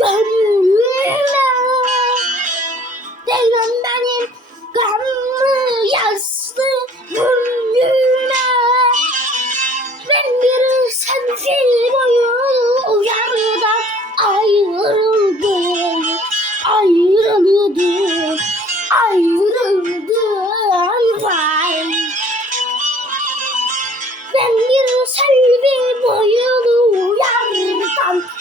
gönlüme Değmem benim gamlı yaslı gönlüme Ben bir sensiz boyun uyardan ayrıldım Ayrıldım ayrıldım vay Ben bir selvi boyun uyardan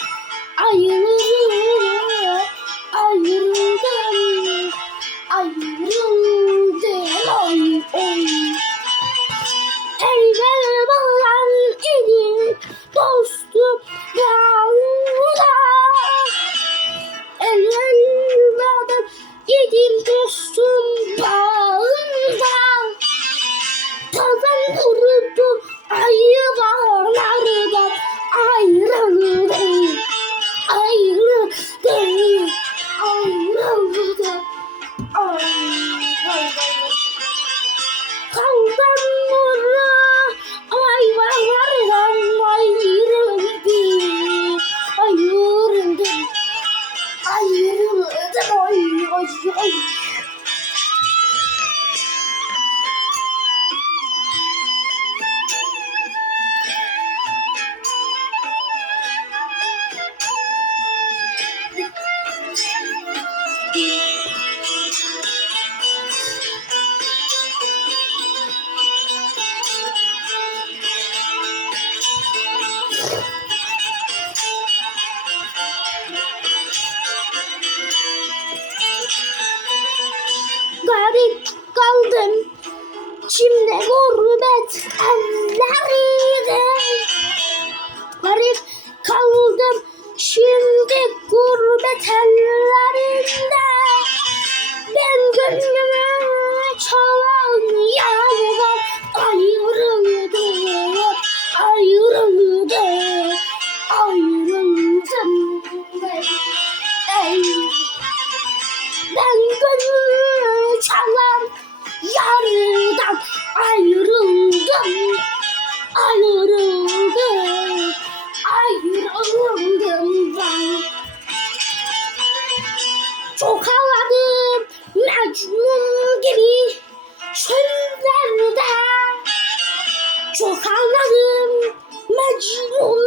dem, ay rum dem, oy oy. Evvel balan idik dostum yavruda. Dostum Mecnun gibi çöllerde çok ağladım Mecnun